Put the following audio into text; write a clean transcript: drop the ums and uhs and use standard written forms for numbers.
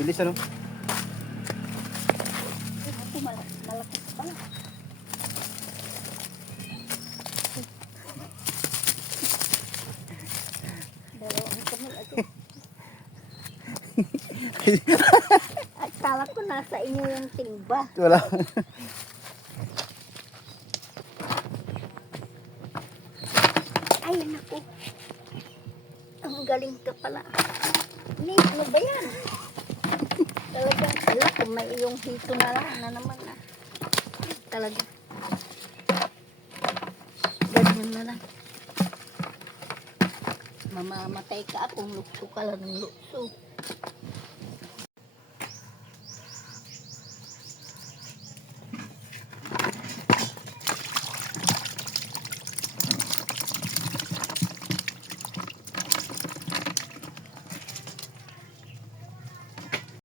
Bilis ano? Ako malaki pala. Dalawang kamil ako. At kala ko nasa inyo yung timba. Wala. Ay, naku. Ang galing ka pala. Ni, ano ba yan? Talagang, ala, kung may iyong hito na lang na naman na. Talaga. Ganyan na lang. Mamamatay ka kung lukso ka lang ng lukso.